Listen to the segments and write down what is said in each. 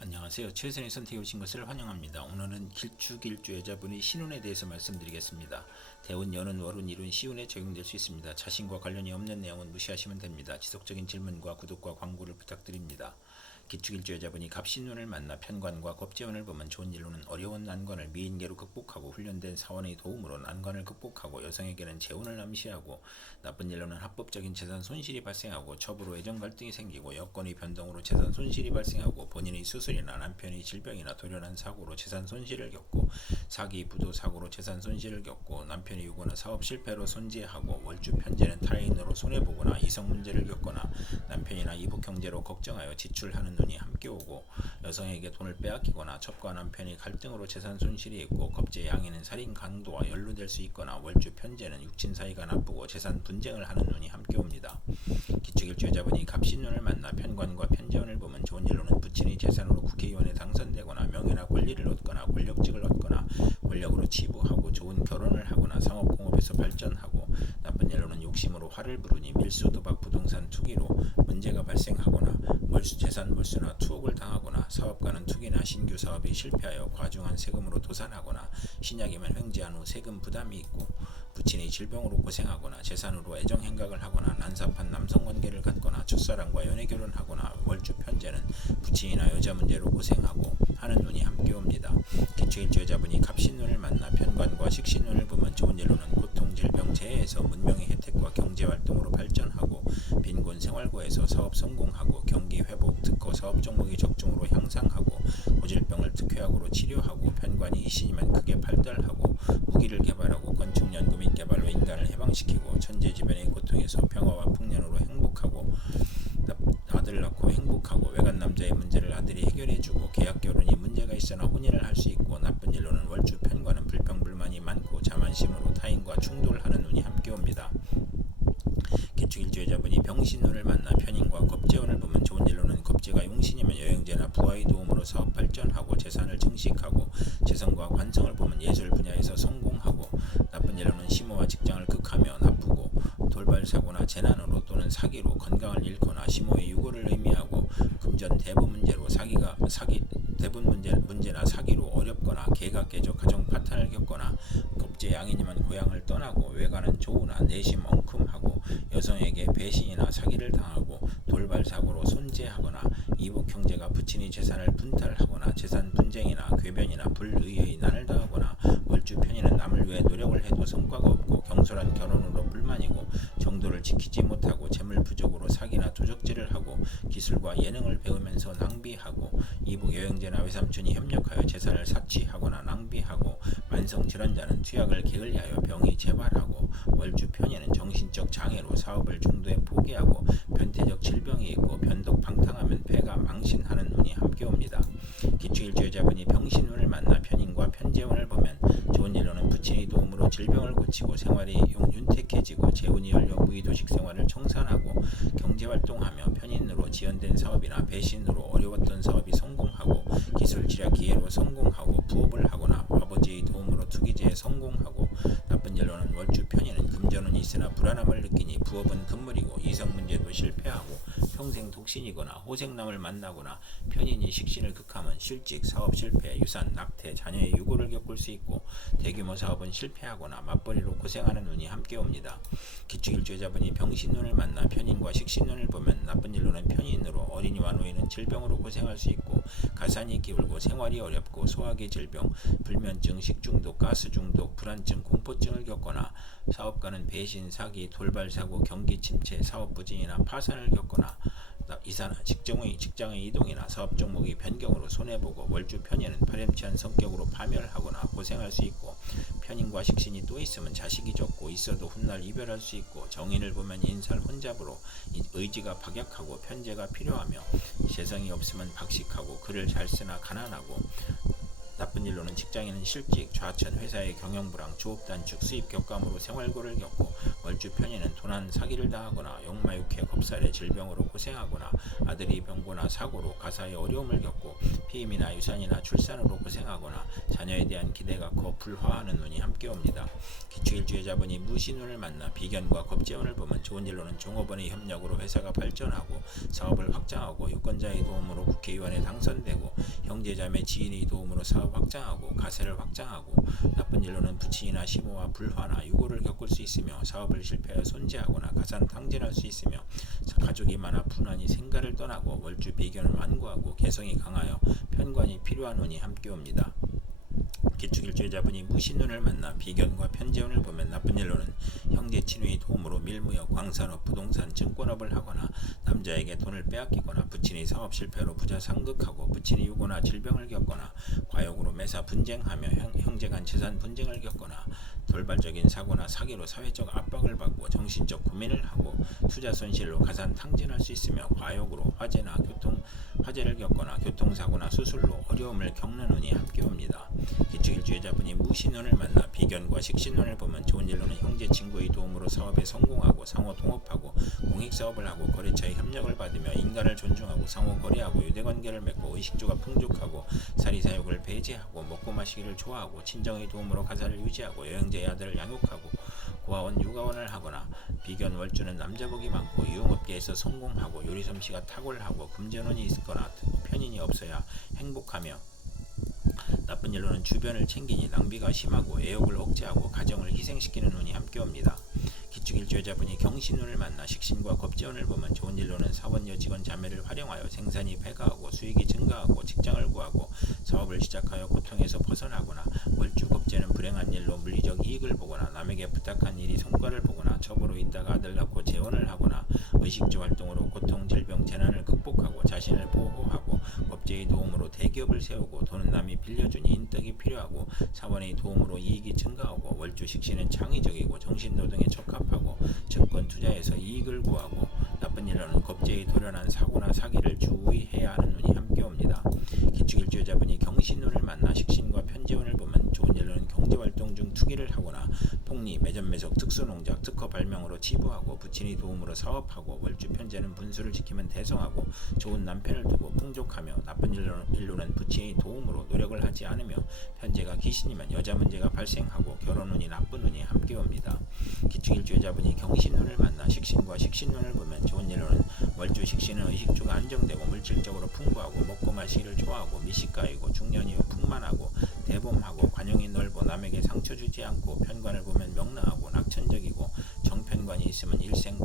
안녕하세요. 최선의 선택해 오신 것을 환영합니다. 오늘은 길쭉일주여자분의 신운에 대해서 말씀드리겠습니다. 대운, 연운, 월운, 일운, 시운에 적용될 수 있습니다. 자신과 관련이 없는 내용은 무시하시면 됩니다. 지속적인 질문과 구독과 광고를 부탁드립니다. 기축일주여자분이 갑신운을 만나 편관과 겁재운을 보면 좋은 일로는 어려운 난관을 미인계로 극복하고 훈련된 사원의 도움으로 난관을 극복하고 여성에게는 재운을 암시하고 나쁜 일로는 합법적인 재산 손실이 발생하고 첩으로 애정 갈등이 생기고 여건의 변동으로 재산 손실이 발생하고 본인의 수술이나 남편의 질병이나 돌연한 사고로 재산 손실을 겪고 사기, 부도, 사고로 재산 손실을 겪고 남편이 유고나 사업 실패로 손재하고 월주 편제는 타인으로 손해보거나 이성 문제를 겪거나 남편이나 이북 형제로 걱정하여 지출하는 눈이 함께 오고 여성에게 돈을 빼앗기거나 첩과 남편이 갈등으로 재산 손실이 있고 겁재 양에는 살인 강도와 연루될 수 있거나 월주 편제는 육친 사이가 나쁘고 재산 분쟁을 하는 눈이 함께 옵니다. 기축일주여자분이 갑신운을 만나 편관과 편재운을 보면 좋은 일로는 부친의 재산으로 국회의원에 당선되거나 명예나 권리를 얻거나 권력직을 얻거나 권력으로 치부하고 좋은 결혼을 하거나 상업공업에서 발전하고 나쁜 일로는 욕심으로 화를 부르니 밀수, 도박, 부동산 투기로 문제가 발생하거나 재산 몰수나 투옥을 당하거나 사업가는 투기나 신규 사업이 실패하여 과중한 세금으로 도산하거나 신약이면 횡재한 후 세금 부담이 있고 부친의 질병으로 고생하거나 재산으로 애정행각을 하거나 난삽한 남성관계를 갖거나 첫사랑과 연애결혼하거나 월주 편제는 부친이나 여자 문제로 고생하고 하는 눈이 함께 옵니다. 기축일주여자분이 갑신운을 만나 편관과 식신운을 보면 좋은 일로는 고통, 질병, 재해에서 문명의 혜택과 경제활동으로 발전하고 빈곤 생활고에서 사업 성공하고 경기 회복, 특허 사업 종목이 적중으로 향상하고 고질병을 특효약으로 치료하고 편관이 이신이면 크게 발달하고 무기를 개발하고 건축 연구 및 개발로 인간을 해방시키고 천재지변의 고통에서 평화와 풍년으로 행복하고 아들 낳고 행복하고 외간 남자의 문제를 아들이 해결해주고 계약 결혼이 문제가 있으나 혼인을 할 수 있고 나쁜 일로는 월주 편관은 불평불만이 많고 자만심으로 타인과 충돌하는 운이 함께 옵니다. 기축일주여자분이 병신운을 만나 편인과 겁재운을 보면 좋은 일로는 겁재가 용신이면 여행제나 부하의 도움으로 사업 발전하고 재산을 증식하고 재성과 관성을 보면 예술 분야에서 성공하고 나쁜 일로는 심호와 직장을 극하며 나쁘고 돌발사고나 재난으로 또는 사기로 건강을 잃거나 심호의 유고를 의미하고 금전 대부 문제로 대분 문제나 사기로 어렵거나 개가 깨져 가정 파탄을 겪거나 겁재 양이니면 고향을 떠나고 외가는 조우나 내심 엉큼하고 여성에게 배신이나 사기를 당하고 돌발사고로 손재하거나 이북 형제가 부친의 재산을 분탈하거나 재산 분쟁이나 궤변이나 불의의 난을 당하거나 월주 편의는 남을 위해 노력을 해도 성과가 없고 경솔한 결혼으로 불만이고 정도를 지키지 못하고 재물 부족으로 사기나 도적질을 하고 기술과 예능을 배우면서 낭비하고 이북 여행제나 외삼촌이 협력하여 재산을 사치하거나 낭비하고 만성질환자는 투약을 게을리하여 병이 재발하고 월주 편의는 정신적 장애로 사업을 중도에 포기하고 변태적 질병이 있고 변덕 방탕하면 폐가 망신하는 운이 함께 옵니다. 기축일주여자분이 병신운을 만나 편인과 편재운을 보면 좋은 일로는 부친의 도움으로 질병을 고치고 생활이 윤택해지고 재운이 열려 무의도식 생활을 청산하고 경제활동하며 편인으로 지연된 사업이나 배신으로 어려웠던 사업이 성공하고 기술 지략 기회로 성공하고 부업을 하거나 아버지의 도움으로 투기제에 성공하고 나쁜 일로는 월주 편인은 금전운이 있으나 불안함을 느끼니 부업은 금물이고 이성 문제도 실패하고 평생 독신이거나 호생남을 만나거나 편인이 식신을 극하면 실직, 사업 실패, 유산, 낙태, 자녀의 유고를 겪을 수 있고 대규모 사업은 실패하거나 맞벌이로 고생하는 운이 함께 옵니다. 기축일주여자분이 병신운을 만나 편인과 식신운을 보면 나쁜 일로는 편인으로 어린이와 노인은 질병으로 고생할 수 있고 가산이 기울고 생활이 어렵고 소화기 질병, 불면증, 식중독, 가스중독, 불안증, 공포증을 겪거나 사업가는 배신, 사기, 돌발사고, 경기 침체, 사업 부진이나 파산을 겪거나 이사나 직장의 이동이나 사업 종목의 변경으로 손해보고 월주 편인은 파렴치한 성격으로 파멸하거나 고생할 수 있고 편인과 식신이 또 있으면 자식이 적고 있어도 훗날 이별할 수 있고 정인을 보면 인살 혼잡으로 의지가 박약하고 편제가 필요하며 재성이 없으면 박식하고 글을 잘 쓰나 가난하고 나쁜 일로는 직장인은 실직, 좌천, 회사의 경영불황, 조업 단축, 수입 격감으로 생활고를 겪고 월주 편인은 도난 사기를 당하거나 용마육해 겁살해 질병으로 고생하거나 아들이 병고나 사고로 가사의 어려움을 겪고 피임이나 유산이나 출산으로 고생하거나 자녀에 대한 기대가 커 불화하는 운이 함께 옵니다. 기축일주의 자분이 무신운을 만나 비견과 겁재운을 보면 좋은 일로는 종업원의 협력으로 회사가 발전하고 사업을 확장하고 유권자의 도움으로 국회의원에 당선되고 형제자매 지인의 도움으로 사업 확장하고 가세를 확장하고 나쁜 일로는 부친이나 시모와 불화나 유고를 겪을 수 있으며 사업을 실패하여 손재하거나 가산탕진할 수 있으며 가족이 많아 분한이 생가를 떠나고 월주 비견을 완고하고 개성이 강하여 편관이 필요한 운이 함께 옵니다. 기축일주의 자분이 무신운을 만나 비견과 편재운을 보면 나쁜 일로는 형제 친구의 도움으로 밀무역, 광산업, 부동산, 증권업을 하거나 남자에게 돈을 빼앗기거나 부친이 사업 실패로 부자 상극하고 부친이 유고나 질병을 겪거나 과욕으로 매사 분쟁하며 형제 간 재산 분쟁을 겪거나 돌발적인 사고나 사기로 사회적 압박을 받고 정신적 고민을 하고 투자 손실로 가산 탕진할 수 있으며 과욕으로 화재를 겪거나 교통사고나 수술로 어려움을 겪는 운이 함께 옵니다. 기축일주의 자분이 무신운을 만나 비견과 식신운을 보면 좋은 일로는 형제 친구의 도움으로 사업에 성공하고 상호 동업하고 공익사업을 하고 거래처의 협력을 받으며 인간을 존중하고 상호 거래하고 유대관계를 맺고 의식주가 풍족하고 사리사욕을 배제하고 먹고 마시기를 좋아하고 친정의 도움으로 가사를 유지하고 여행자의 아들을 양육하고 고아원 육아원을 하거나 비견 월주는 남자복이 많고 유흥업계에서 성공하고 요리솜씨가 탁월하고 금전운이 있거나 편인이 없어야 행복하며 나쁜 일로는 주변을 챙기니 낭비가 심하고 애욕을 억제하고 가정을 희생시키는 운이 함께 옵니다. 기축일주의 자분이 경신운을 만나 식신과 겁재운을 보면 좋은 일로는 사원여 직원 자매를 활용하여 생산이 배가하고 수익이 증가하고 직장을 구하고 사업을 시작하여 고통에서 벗어나거나 월주 겁재는 불행한 일로 물리적 이익을 보거나 남에게 부탁한 일이 성과를 보거나 첩으로 있다가 아들 낳고 재혼을 하거나 의식주 활동으로 고통, 질병, 재난을 극복하고 자신을 보호하고 겁재의 도움으로 대기업을 세우고 돈은 남이 빌려주니 인덕이 필요하고 사원의 도움으로 이익이 증가하고 월주 식신은 창의적이고 정신노동에 적합하고 증권 투자에서 이익을 구하고 나쁜 일로는 겁재의 도련한 사고나 사기를 주의해야 하는 운이 함께 옵니다. 기축일주의 자분이 경신운을 만나 식신과 편재운을 보면 좋은 일로는 경제활동 중 투기를 하거나 폭리, 매점매석, 특수농작, 특허 발명으로 지부하고 부친의 도움으로 사업하고 월주 편재는 분수를 지키면 대성하고 좋은 남편을 두고 풍족하며 나쁜 일로는 부친의 도움으로 노력을 하지 않으며 편재가 귀신이면 여자 문제가 발생하고 결혼운이 나쁜 운이 함께 옵니다. 기축일주의 자분이 경신운을 만나 식신과 식신운을 보면 좋은 일로는 월주 식신은 의식주가 안정되고 물질적으로 풍부하고 먹고 마시기를 좋아하고 미식가이고 중년 이후 풍만하고 대범하고 관용이 넓어 남에게 상처 주지 않고 편관을 보면 명랑하고 낙천적이고 정편관이 있으면 일생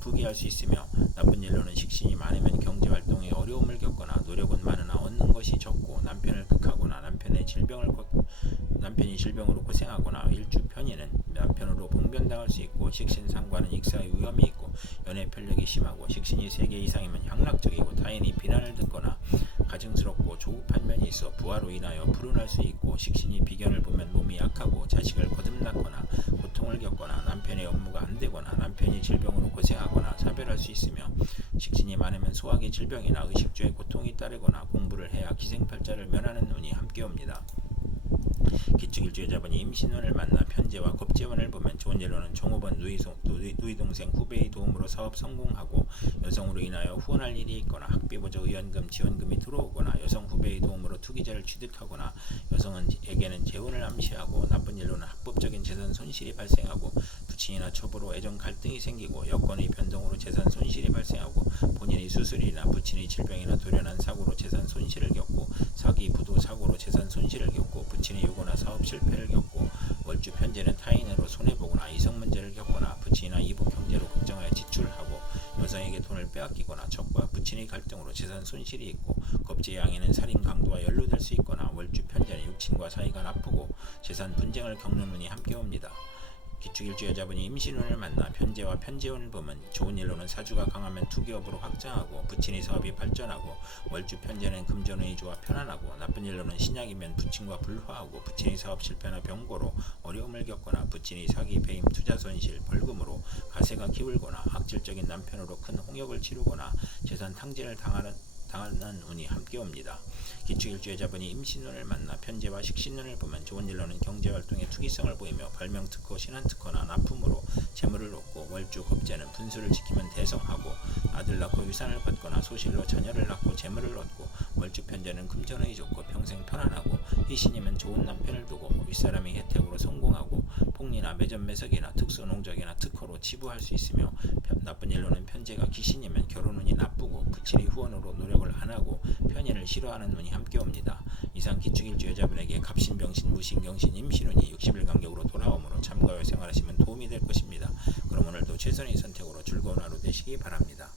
부귀할 수 있으며 나쁜 일로는 식신이 많으면 경제활동에 어려움을 겪거나 노력은 많으나 얻는 것이 적고 남편을 극하거나 남편이 질병으로 고생하거나 일주 편인은 남편으로 봉변당할 수 있고 식신상과는 익사의 위험이 있고 연애 편력이 심하고 식신이 3개 이상이면 향락적이고 타인이 비난을 듣거나 가증스럽고 조급한 면이 있어 부하로 인하여 불운할 수 있고 식신이 비견을 보면 몸이 약하고 자식을 거듭났거나 고통을 겪거나 남편의 업무가 안되거나 남편이 질병으로 고생하거나 차별할 수 있으며 식신이 많으면 소화기 질병이나 의식주의 고통이 따르거나 공부를 해야 기생팔자를 면하는 운이 함께 옵니다. 기축일주의 자분이 임신운을 만나 편재와 겁재운을 보면 좋은 일로는 종업원 누이동생 후배의 도움으로 사업 성공하고 여성으로 인하여 후원할 일이 있거나 학비보조 의원금 지원금이 들어오거나 여성 후배의 도움으로 투기자를 취득하거나 여성에게는 재혼을 암시하고 나쁜 일로는 합법적인 재산 손실이 발생하고 부친이나 첩으로 애정 갈등이 생기고 여건의 변동으로 재산 손실이 발생하고 본인의 수술이나 부친의 질병이나 돌연한 사고로 재산 손실을 겪고 사기, 부도, 사고로 재산 손실을 겪고 부친의 유고나 사업 실패를 겪고 월주 편재는 타인으로 손해보거나 이성 문제를 겪거나 부친이나 이복 형제로 걱정하여 지출하고 여성에게 돈을 빼앗기거나 첩과 부친의 갈등으로 재산 손실이 있고 겁재의 양에는 살인 강도와 연루될 수 있거나 월주 편재는 육친과 사이가 나쁘고 재산 분쟁을 겪는 운이 함께 옵니다. 기축일주의 자분이 임신운을 만나 편재와 편재운을 보면 좋은 일로는 사주가 강하면 투기업으로 확장하고 부친의 사업이 발전하고 월주 편재는 금전운이 좋아 편안하고 나쁜 일로는 신약이면 부친과 불화하고 부친의 사업 실패나 병고로 어려움을 겪거나 부친의 사기, 배임, 투자 손실, 벌금으로 가세가 기울거나 악질적인 남편으로 큰 홍역을 치르거나 재산 탕진을 당하는 운이 함께 옵니다. 기축일주여자분이 임신운을 만나 편제와 식신운을 보면 좋은 일로는 경제활동에 투기성을 보이며 발명특허, 신한특허나 납품으로 재물을 얻고 월주 겁재는 분수를 지키면 대성하고 아들 낳고 유산을 받거나 소실로 자녀를 낳고 재물을 얻고 월주 편제는 금전운이 좋고 평생 편안하고 희신이면 좋은 남편을 두고 윗사람이 혜택으로 성공하고 폭리나 매점 매석이나 특수농적이나 특허로 치부할 수 있으며 나쁜 일로는 편제가 귀신이면 결혼운이 나쁘고 부친이 후원으로 노력을 안 하고 편인을 싫어하는 운이 함께 옵니다. 이상 기축일주 여자분에게 갑신병신, 무신경신, 임신운이 60일 간격으로 돌아오므로 참고하여 생활하시면 도움이 될 것입니다. 그럼 오늘도 최선의 선택으로 즐거운 하루 되시기 바랍니다.